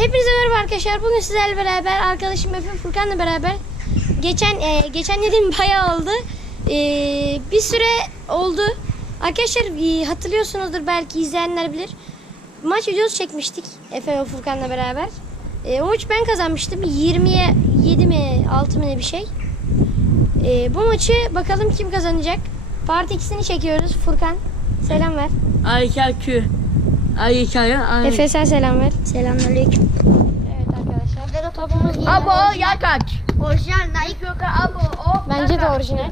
Hepinize merhaba arkadaşlar. Bugün sizlerle beraber arkadaşım Efe Furkan'la beraber geçen e, geçen dediğim bayağı oldu. E, bir süre oldu. Arkadaşlar e, hatırlıyorsunuzdur belki izleyenler bilir. Maç videosu çekmiştik Efe ve Furkan'la beraber. E, o maç ben kazanmıştım. 20'ye 7 mi 6 mı ne bir şey. E, bu maçı bakalım kim kazanacak. Part 2'sini çekiyoruz. Furkan selam ver. Ay. Efe sen selam ver. Selamünaleyküm. Evet arkadaşlar. Burada da topumuz Abo yakaç. Orijinal Nike yok abo o. Bence de orijinal.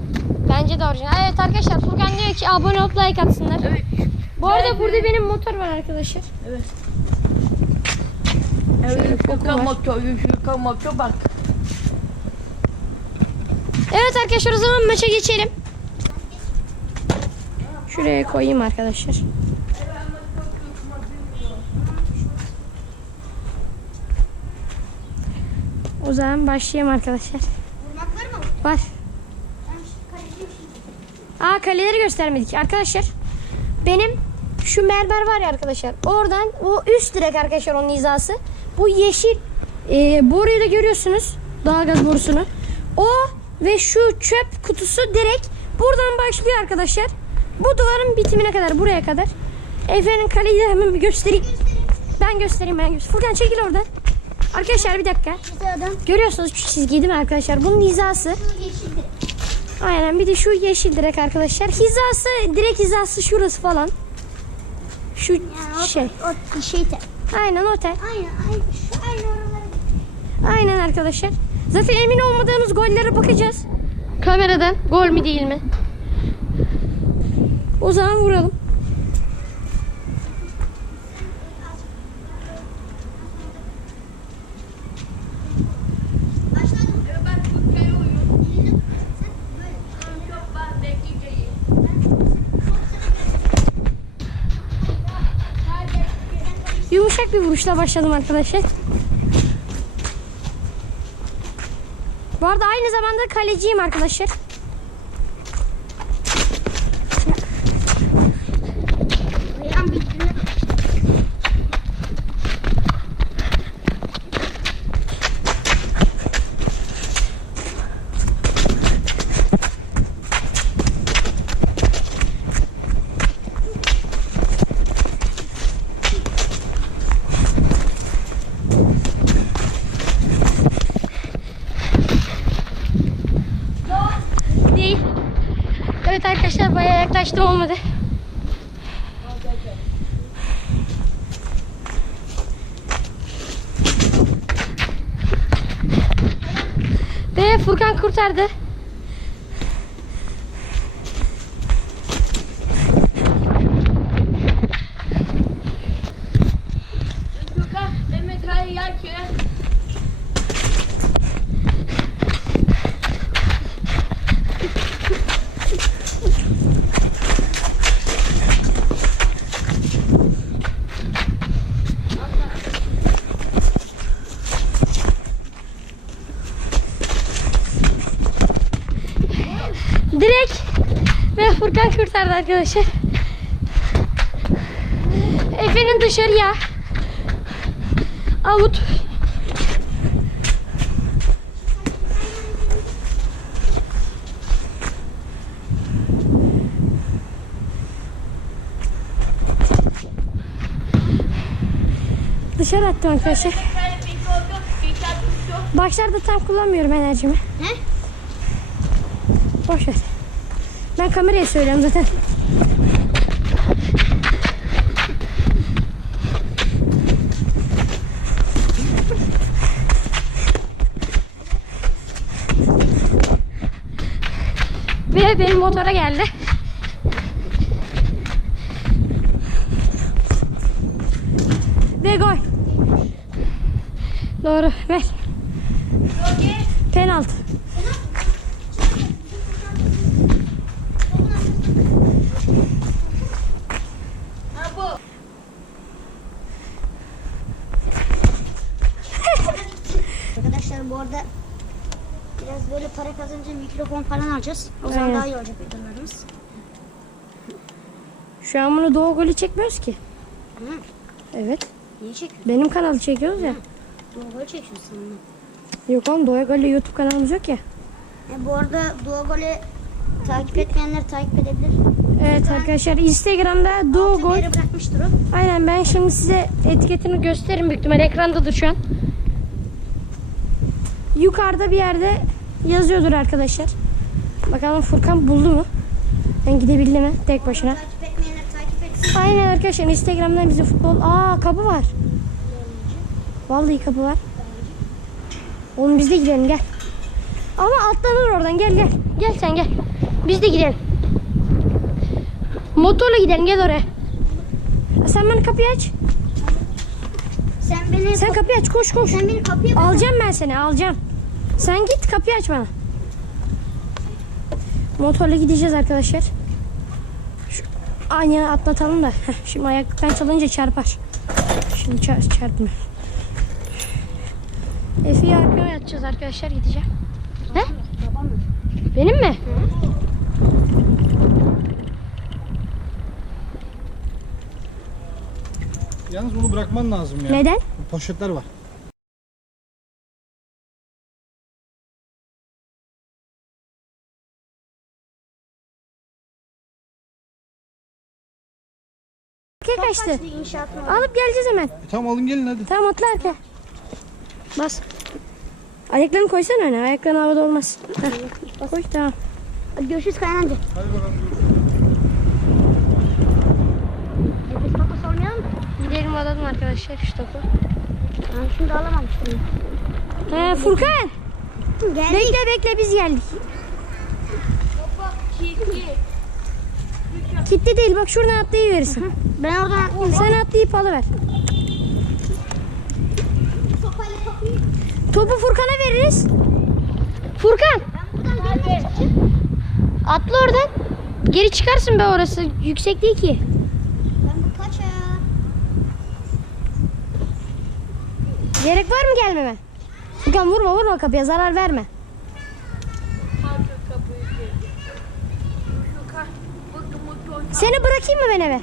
Bence de orijinal. Evet arkadaşlar Furkan diyor ki abone olup like atsınlar. Evet. Bu arada burada benim motor var arkadaşlar. Evet. Evet, var. motor, motor bak. Evet arkadaşlar o zaman maça geçelim. Şuraya koyayım arkadaşlar. O zaman başlayalım arkadaşlar. Vurmak var mı? Var. Aa kaleleri göstermedik. Arkadaşlar benim şu mermer var ya arkadaşlar. Oradan o üst direk arkadaşlar onun hizası. Bu yeşil e, boruyu da görüyorsunuz. Doğalgaz borusunu. O ve şu çöp kutusu direkt buradan başlıyor arkadaşlar. Bu duvarın bitimine kadar buraya kadar. Efe'nin kaleyi de hemen bir göstereyim. Ben göstereyim ben göstereyim. Furkan çekil oradan. Arkadaşlar bir dakika. Görüyorsunuz şu çizgiyi değil mi arkadaşlar? Bunun hizası. Aynen bir de şu yeşil direk arkadaşlar. Hizası direkt hizası şurası falan. Şu Yani o, şey. o şey. Aynen otel. Aynen aynı şu aynı oralara. Aynen arkadaşlar. Zaten emin olmadığımız gollere bakacağız. Kameradan gol mü değil mi? O zaman vuralım. Vuruşla başladım arkadaşlar. Bu arada aynı zamanda kaleciyim arkadaşlar. Ayağım birbirine Değil. Evet arkadaşlar bayağı yaklaştım olmadı. Ve Furkan Furkan kurtardı arkadaşlar. Efe'nin dışarıya. Avut. Dışarı attım arkadaşlar. Başlarda tam kullanmıyorum enerjimi. Ne? Boş ver. Ben kameraya söylüyorum zaten. Ve benim motora geldi. Ve gol. Doğru. Ver. Penaltı. Abo. Arkadaşlar bu arada biraz böyle para kazanınca mikrofon alacağız. O zaman Aynen. daha iyi olacak videolarımız. Şu an bunu doğu golü çekmiyoruz ki. Hı. Evet. Niye çekiyorsun? Benim kanalı çekiyoruz ya. Doğru çekiyorsun sanırım. Yok oğlum Doğa Gole YouTube kanalımız yok ya. E, bu arada Duogol'e takip etmeyenler takip edebilir. Evet arkadaşlar Instagram'da Doğu Gol. yere bırakmıştır o. Aynen ben şimdi size etiketini gösteririm büyük ihtimalle ekrandadır şu an. Yukarıda bir yerde yazıyordur arkadaşlar. Bakalım Furkan buldu mu? Ben gidebildi mi tek başına? Takip etmeyenler takip etsin. Aynen arkadaşlar Instagram'dan bize futbol. Aa kapı var. Vallahi kapı var. Oğlum biz de gidelim gel. Ama atlanır oradan gel gel. Gel sen gel. Biz de gidelim. Motorla gidelim gel oraya. Sen bana kapıyı aç. Sen beni Sen kapıyı aç koş koş. sen beni kapıya bak. Alacağım ben seni alacağım. Sen git kapıyı aç bana. Motorla gideceğiz arkadaşlar. Şu, aynı atlatalım da. Heh, şimdi ayaktan çalınca çarpar. Şimdi çar çarpmıyor. Efe'yi arkaya atacağız arkadaşlar gideceğim. He? Benim mi? Yalnız bunu bırakman lazım ya. Neden? Poşetler var. Orada. Alıp geleceğiz hemen. E, tamam alın gelin hadi. Tamam atla arkaya. Bas. Ayaklarını koysana öne. Ayakların havada olmaz. Heh. Koy tamam. Hadi görüşürüz Kayan amca. Hadi bakalım. Nefes kapısı olmayalım mı? Gidelim alalım arkadaşlar şu topu. Ben şimdi alamamıştım. He Furkan. Geldik. Bekle bekle biz geldik. Baba çizgi. Kitle değil bak şuradan atlayıverirsin. Ben oradan atlayayım. Sen atlayıp alıver. Topu Furkan'a veririz. Furkan atla oradan. Geri çıkarsın be orası. Yüksek değil ki. Gerek var mı gelmeme? Furkan vurma vurma kapıya zarar verme. Hadi kapıyı girdi. Şu ka. Bakın motor. Seni bırakayım mı ben eve?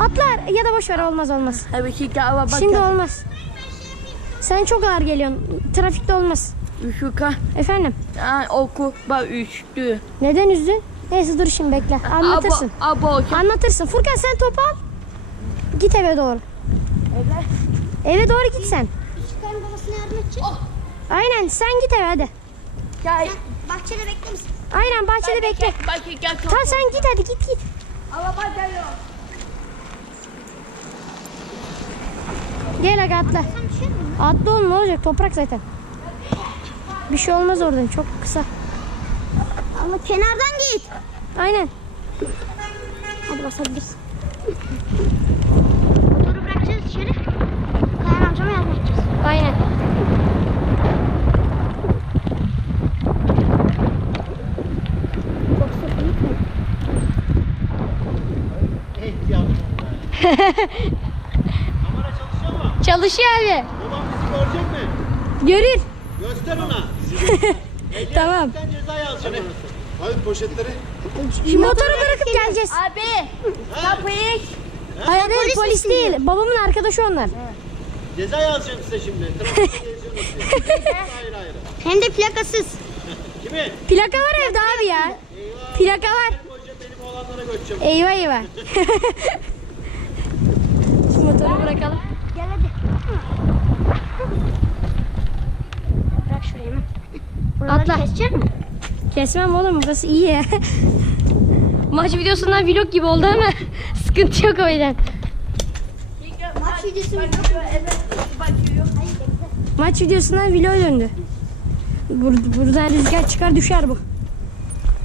Atlar ya da boş ver olmaz olmaz. Evet şimdi ama bak. Şimdi olmaz. Sen çok ağır geliyorsun. Trafikte olmaz. Şu ka. Efendim Ha, oku bak üçtü. neden üzdün? Neyse dur şimdi bekle. Anlatırsın. Abo. Abo. Anlatırsın. Furkan sen topu al. Git eve doğru. Eve doğru git sen. Çıkarın babasına yardım edeceğiz. Aynen sen git eve hadi. Gel. Bahçede bekle misin? Aynen bahçede bekle. Bak gel. Tamam sen git hadi git git. Gel aga atla. Atla oğlum ne olacak toprak zaten. Bir şey olmaz oradan çok kısa. Ama kenardan git. Aynen. Hadi basabilirsin. Motoru bırakacağız içeri. Kayan amcama yardım edeceğiz. Aynen. Çok sık değil mi? Çalışıyor abi. Babam bizi görecek mi? Görür. Göster ona. Tamam. Sen ceza yazacağım orası. Hayır poşetleri. Şu motoru bırakıp geleceğiz. Abi. Kapıyı. Hayır değil, polis değil. Babamın arkadaşı onlar. Ceza yazacağım size şimdi. Hayır hayır. Hem de plakasız. Kimi? Plaka var evde abi ya. Plaka var. Benim oğlanlara götüreceğim. Eyvah eyvah. Şu motoru bırakalım. Gel hadi. Bırak şurayı hemen. Buraları Atla. kesecek mi? Kesmem oğlum burası iyi. Maç videosundan vlog gibi oldu ama sıkıntı yok o yüzden. Maç videosu. Maç videosundan vlog döndü. Bur- buradan rüzgar çıkar düşer bu.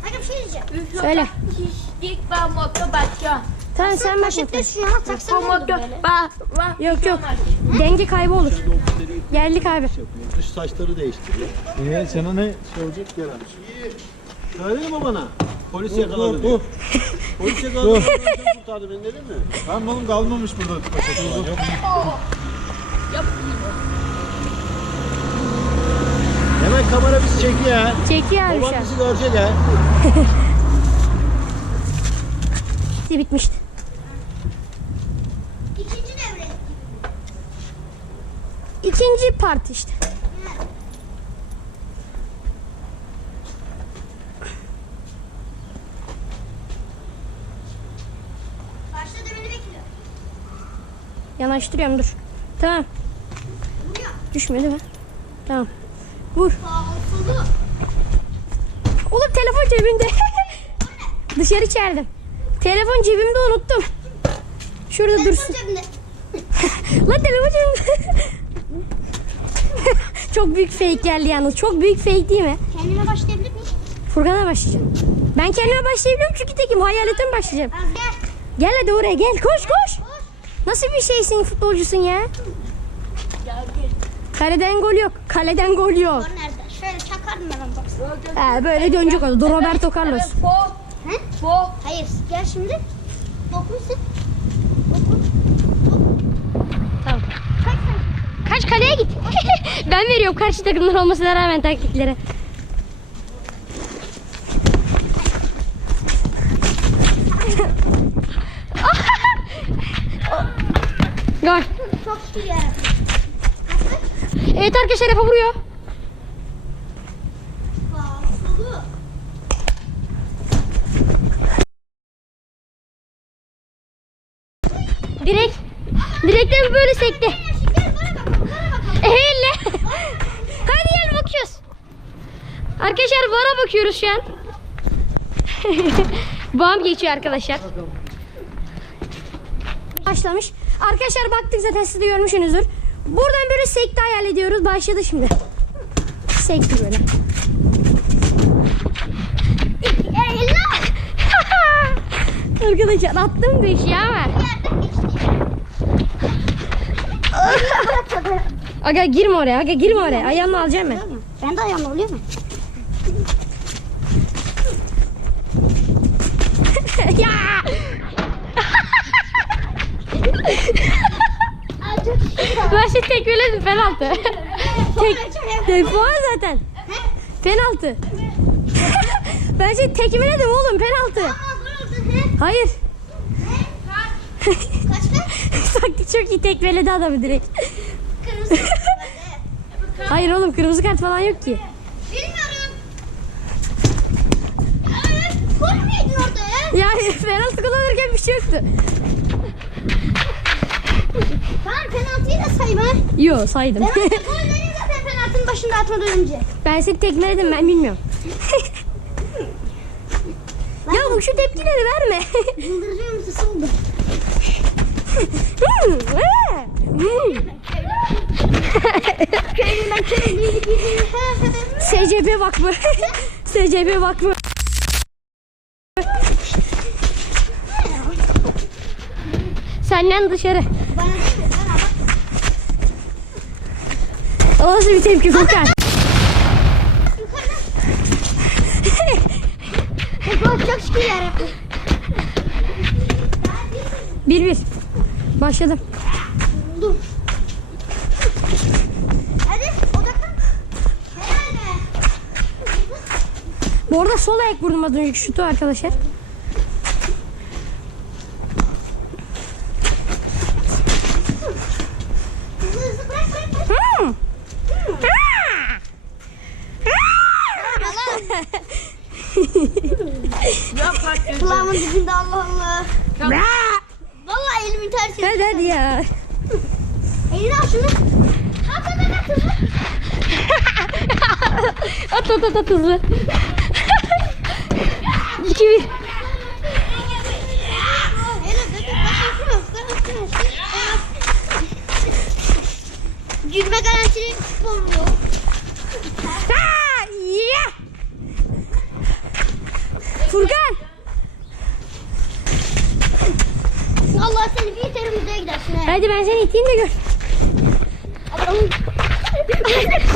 Hadi bir şey diyeceğim. Söyle. Şişlik ben motor bakacağım. Tamam sen bak motor. Yok yok. Denge kaybı olur. Geldik abi. Dış saçları değiştiriyor. Ee, sana ne şey olacak gel abi. Söyledin mi bana? Polis yakaladı diyor. Polis yakaladı. Polis kurtardı beni dedin mi? Tamam oğlum kalmamış burada. Yok. Hemen kamera bizi çekiyor ha. Çekiyor abi şu Babam an. bizi görecek ha. Bitmişti. İkinci part işte. Yanaştırıyorum dur. Tamam. Vuruyor. Düşmedi mi? Tamam. Vur. Sağ Oğlum telefon cebimde. Dışarı çağırdım. Telefon cebimde unuttum. Şurada dursun. Telefon cebinde. Lan telefon cebimde. Çok büyük fake geldi yalnız. Çok büyük fake değil mi? Kendime başlayabilir miyim? Furkan'a başlayacağım. Ben kendime başlayabiliyorum çünkü tekim. Hayaletim başlayacağım. Az gel. Gel hadi oraya gel. Koş koş. Nasıl bir şeysin futbolcusun ya? Kaleden gol yok. Kaleden gol yok. Gol nerede? Şöyle çakardım ben onu bak. Ha, böyle dönecek oldu. Roberto Carlos. He? Hayır. Gel şimdi. Dokunsun. Tamam. Kaç kaleye git. ben veriyorum karşı takımlar olmasına rağmen taktikleri. Gol. Çok ya. Evet arkadaşlar Efe vuruyor. Direkt direkten böyle sekti. Gel bana bakalım. Bana bakalım. Elle. Hadi gel bakıyoruz. Arkadaşlar vara bakıyoruz şu an. Bağım geçiyor arkadaşlar. Başlamış. Arkadaşlar baktık zaten siz de görmüşsünüzdür. Buradan böyle sekti hayal ediyoruz. Başladı şimdi. Sekti böyle. Arkadaşlar attım bir şey ama. Aga girme oraya. Aga girme oraya. Ayağımla alacağım ben. Ben de ayağımla oluyor mu? Tekmeledim penaltı. Tek, puan zaten. Penaltı. ben şey tekmeledim oğlum penaltı. Hayır. Taktik çok iyi tekmeledi adamı direkt. Hayır oğlum kırmızı kart falan yok ki. Bilmiyorum. Yani penaltı kullanırken bir şey yoktu. Tamam penaltıyı da sayma. Yo saydım. Ben orada gol vereyim zaten penaltının başında atmadan önce. ben seni tekmeledim ben bilmiyorum. ya bu şu tepkileri verme. Yıldırıcı yumurtası oldu. Hmm, ee, hmm. Köylüden köylüye gidiyor. SCP Vakfı. SCP Vakfı. Senden dışarı. Bana değil mi? Bana bak. O nasıl bir tepki Furkan? Çok şükür yarabbim. Bir bir. Başladım. Dur. Hadi odaklan. Herhalde. Bu arada sol ayak vurdum az önceki şutu arkadaşlar. Hızlı hızlı bırak bırak bırak. Hmm. Ya fark Kulağımın dibinde Allah Allah. Vallahi elimin tersi. hadi hadi ya. Elini al şunu. At at at at hızlı. At at hızlı. İki bir. Gülme garantili? Ha, yeah. Furkan. Allah seni bir terim müzeye gidersin he. Hadi ben seni iteyim de gör.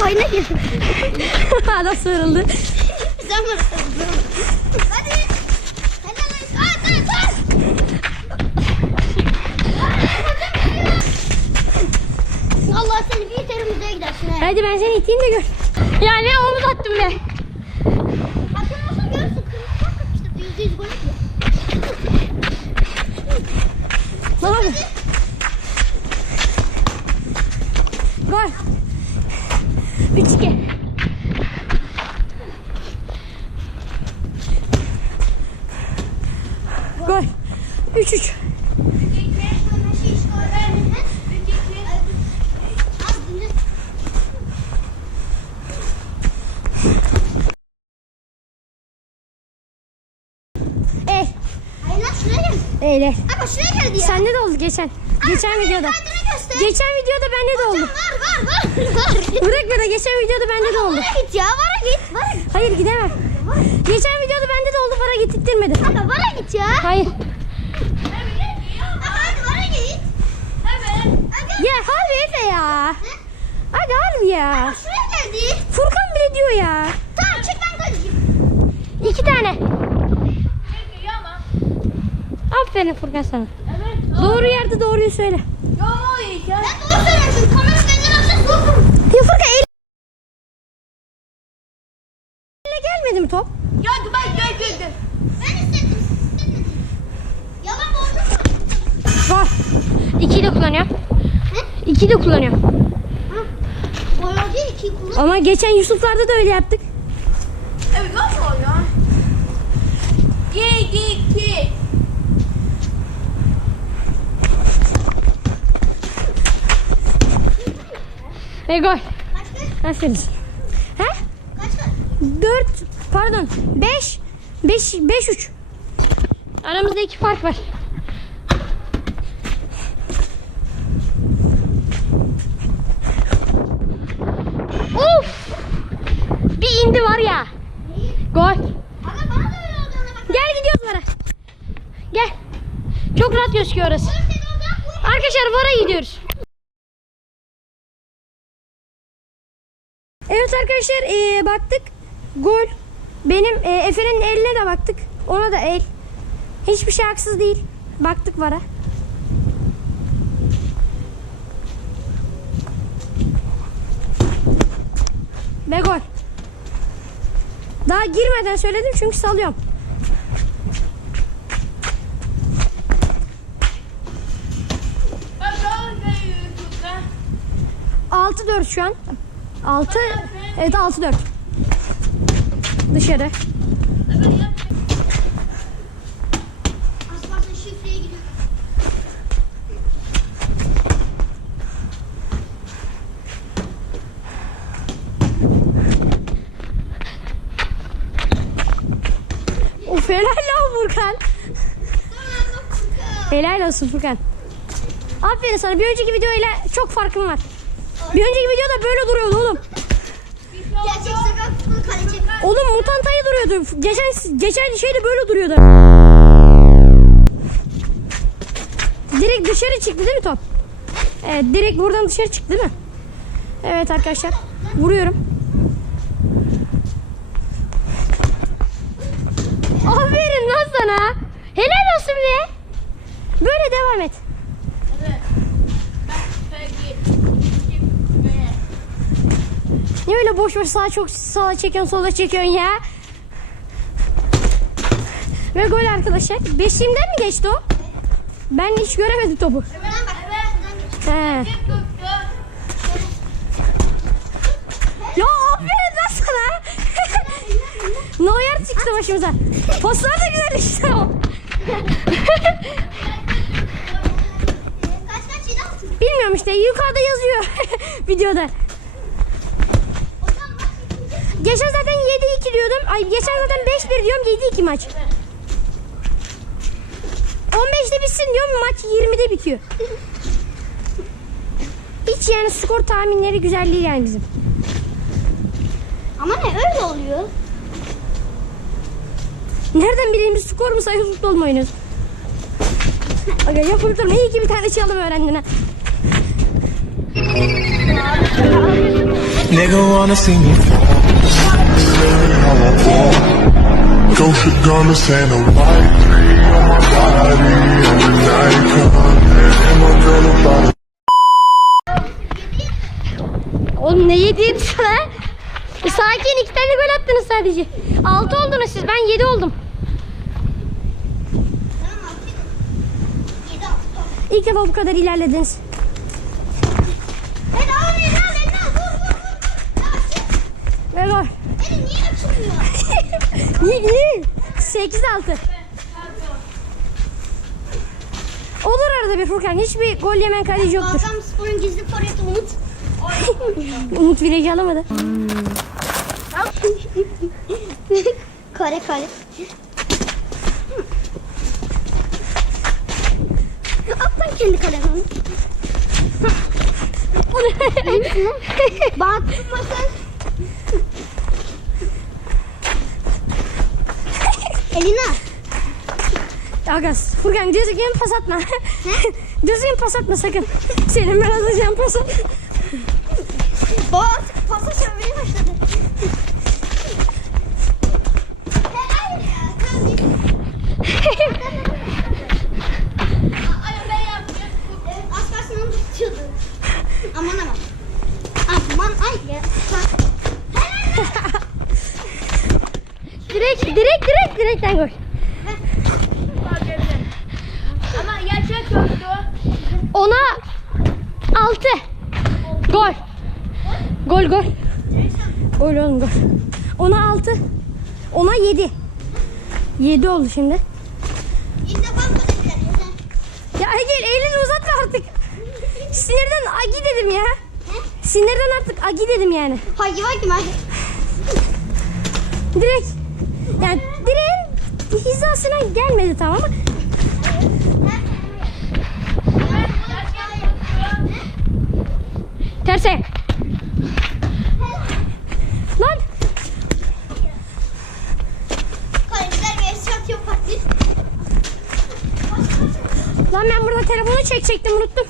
Koyuna girdim. Adam sarıldı. Sen bana sarıldın. Hadi. Allah seni bir terim müzeye gidersin he. Hadi ben seni iteyim de gör. Ya ne omuz attım be. Hakem olsa görürsün. Kırmızı kart kapıştı. Yüzde yüz gol atıyor. Ne yapıyorsun? Gol. 3-2. Gol. 3-3. El. El. Ama şuraya geldi ya. Sende de oldu geçen. Geçen Aa, videoda. Geçen videoda bende de oldu. Var var var var. Bırak bana geçen videoda bende de oldu. Vara git ya vara git. Vara. Hayır gidemem. Geçen videoda bende de oldu para gittirtmedi. Ama vara git ya. Hayır. Ama hadi vara git. Evet. Ya harbi Efe ya. Hadi harbi ya. Şuraya geldi. Furkan bile diyor ya. Tamam çık ben kaçayım. İki tane. Çekiyor ama. Aferin Furkan sana. Evet. Doğru yerde doğruyu söyle. Yo iyi. Ben doğru söyledim. Kamera benden alacak. Ya Furkan el... mi top? Gel gel gel. Ben istedim. siz istemediniz. Yalan mı oldu mu? Var. İkiyi de kullanıyor. İkiyi de kullanıyor. Oldu ya ikiyi kullan. Ama geçen Yusuflarda da öyle yaptık. Evet nasıl oluyor? Gel gel gel. Ve gol. Kaç kaç? Aferin. He? Kaç kaç? 4 pardon 5 5 5 3. Aramızda iki fark var. Of! Bir indi var ya. Gol. Gel gidiyoruz Vara. Gel. Çok rahat gözüküyor orası. Arkadaşlar Vara gidiyoruz. Evet arkadaşlar eee, baktık. Gol. Benim eee, Efe'nin eline de baktık. Ona da el. Hiçbir şey haksız değil. Baktık Vara. Ve gol. Daha girmeden söyledim çünkü salıyorum. YouTube'da. 6-4 şu an. 6 Evet 6-4. Dışarı. Of helal lan Furkan. Helal olsun Furkan. Aferin sana. Bir önceki videoyla çok farkım var. Bir önceki videoda böyle duruyordu oğlum. Gerçek Oğlum mutantayı duruyordu. Geçen geçen şey de böyle duruyordu. Direkt dışarı çıktı değil mi top? Evet direkt buradan dışarı çıktı değil mi? Evet arkadaşlar. Vuruyorum. Aferin lan sana. Helal olsun be. Böyle devam et. Evet. Bak peki. Böyle. Boş boş sağa çok sağa çekiyorsun sola çekiyorsun ya? Ve gol arkadaşlar. Beşimden mi geçti o? Ben hiç göremedim topu. He. Ya aferin lan sana. Neuer çıktı başımıza. Paslar da güzel işte o. Bilmiyorum işte yukarıda yazıyor videoda. Geçen zaten 7-2 diyordum. Ay geçen zaten 5-1 diyorum 7-2 maç. 15'te bitsin diyorum maç 20'de bitiyor. Hiç yani skor tahminleri güzel değil yani bizim. Ama ne öyle oluyor? Nereden bileyim biz skor mu sayıyoruz futbol mu oynuyoruz? Aga yapıp durma iyi ki bir tane çalım öğrendin ha. Nigga wanna see me Ghost Oğlum ne yedi sana? E, sakin iki tane gol attınız sadece. Altı oldunuz siz ben yedi oldum. İlk defa bu kadar ilerlediniz. Hadi abi Eli niye açılmıyor? İyi iyi. 8-6. Olur arada bir Furkan. Hiçbir gol yemen kaleci yoktur. Hakan Spor'un gizli forveti Umut. Umut virajı alamadı. kare kare. Atlan kendi kaleni onu. Bak masaj. Elina. Agas. Furkan düzgün pas atma. düzgün pas atma sakın. Senin biraz hocam pas at. Baba artık pasa çevirmeye başladı. Helal ya. Tamam, bir- Ay ben yaptım. Evet, az kalsın onu tutuyordu. Aman aman. Aman ay ya. Bak. Direkt direkt direkt direkten evde. Ama gerçek yoktu. Ona 6. Gol. Gol gol. Gol oğlum gol. Ona 6. Ona 7. 7 oldu şimdi. Ya Egil elini uzatma artık. Sinirden agi dedim ya. Sinirden artık agi dedim yani. Hadi bakayım hadi. Direkt. Yani hizasına gelmedi tamam ama ters ayak. Lan lan ben burada telefonu çekecektim unuttum.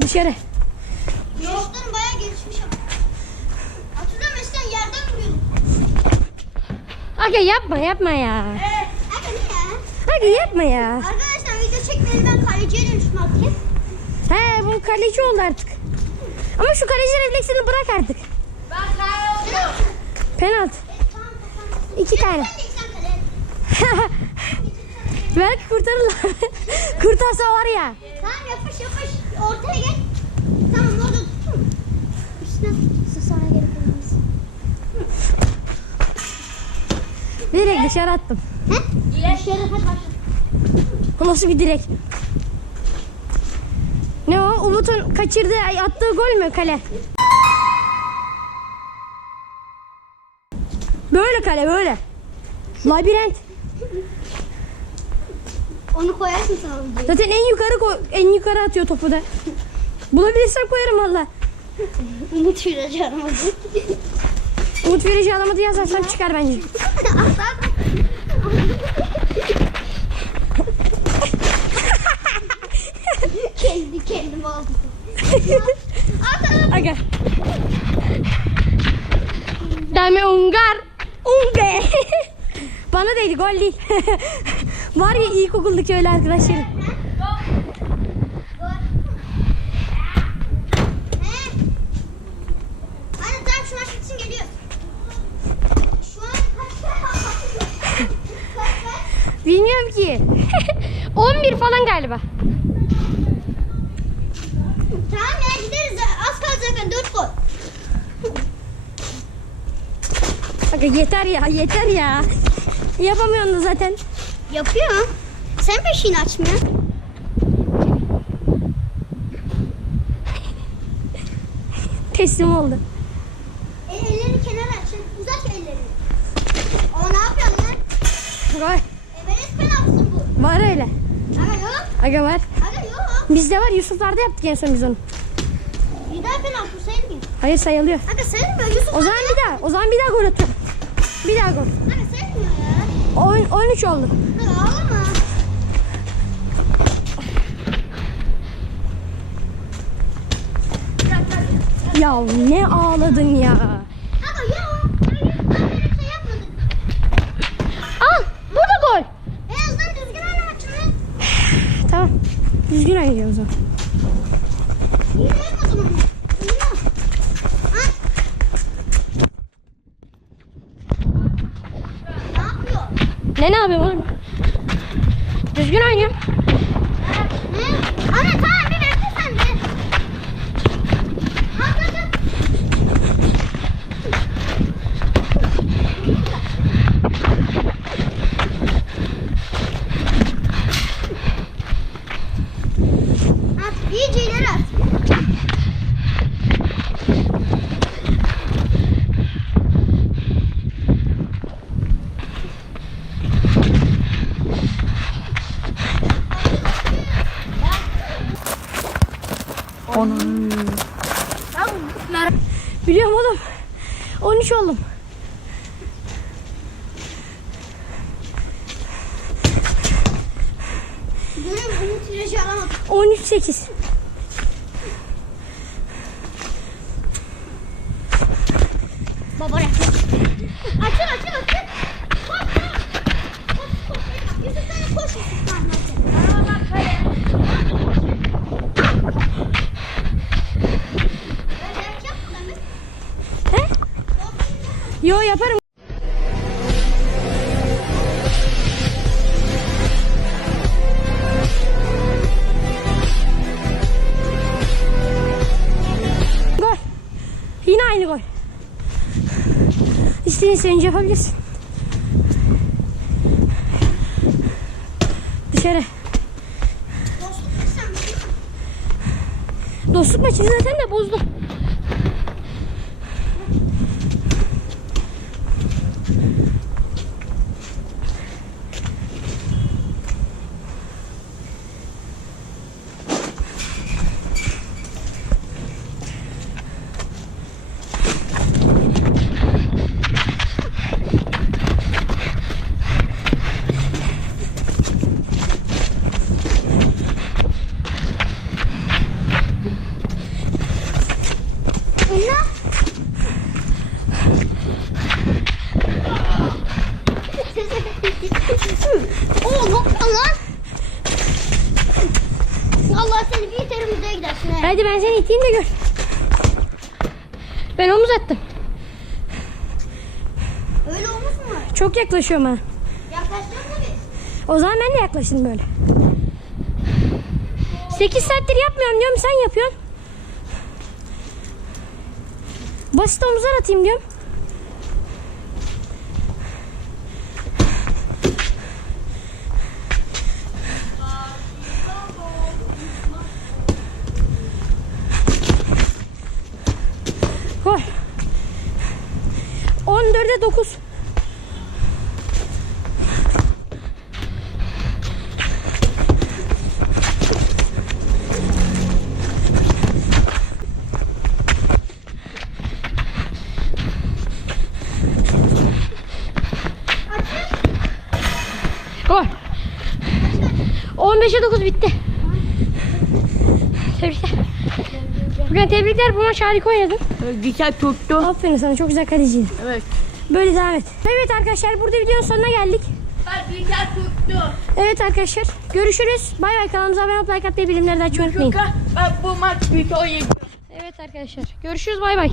Dışarı. Aga yapma yapma ya. Aga ne ya? Aga yapma ya. Arkadaşlar video çekmeyeli ben kaleciye dönüştüm artık. He bu kaleci oldu artık. Ama şu kaleci refleksini bırak artık. Ben kayboldum. Penaltı. Tamam tamam. İki tane. Belki kurtarırlar. Kurtarsa var ya. Tamam yapış yapış. Ortaya gel. Tamam orada tutun. Üstüne susana gerek olmaz. Direkt dışarı attım. O nasıl bir direk? Ne o? Umut'un kaçırdığı, ay, attığı gol mü kale? Böyle kale böyle. Labirent. Onu koyarsın videoyu. Zaten en yukarı koy, en yukarı atıyor topu da. Bulabilirsem koyarım valla. Umut virajı aramadı. Umut virajı alamadı yazarsam çıkar bence. Kendi kendime aldım. Aga. Dame Ungar. Unge. Bana değdi gol değil. Var ya ilkokuldaki öyle arkadaşlarım. He? Hadi tamam şu maç bitsin geliyor. Şu an kaç kaç kaç? Bilmiyorum ki. 11 falan galiba. Tamam ya gideriz. Az kaldı zaten 4 gol. Aga yeter ya yeter ya. Yapamıyorsun da zaten. Yapıyor. Sen peşini açmıyor. Teslim oldu. El, ellerini kenara aç. Uzat ellerini. O ne yapıyorsun lan? Gol. Everest penaltısı bu. Var öyle. Aga var. Aga yok. Bizde var Yusuflar'da yaptık en son biz onu. Bir daha penaltı sayılmıyor. Hayır sayılıyor. Aga sayılmıyor. Yusuf. O zaman bir daha. O zaman bir daha gol atıyor. Bir daha gol. Aga sayılmıyor ya. 10, 13 oldu. Aga ağlama. Ya ne ağladın ya. Watch! Sevinci yapabilirsin. Dışarı. Dostluk sen. Maçı zaten de bozdum. Ünlü. Oo ne yapıyorsun lan? Allah seni bir iterim müzeye gidersin he. Hadi ben seni iteyim de gör. Ben omuz attım. Öyle olmuş mu? Çok yaklaşıyorum ha. Yaklaştın mı? O zaman ben de yaklaştım böyle. 8 saattir yapmıyorum diyorum sen yapıyorsun. Basit omuzlar atayım diyorum. Gol. 14'e 9. Tebrikler bu maç harika oynadın. Güzel tuttu. Aferin sana çok güzel kaleciydin. Evet. Böyle devam et. Evet arkadaşlar burada videonun sonuna geldik. Bak güzel tuttu. Evet arkadaşlar görüşürüz. Bay bay kanalımıza abone olup like atmayı bilimleri de açmayı unutmayın. Bak bu maç büyük oyun. Evet arkadaşlar görüşürüz bay bay.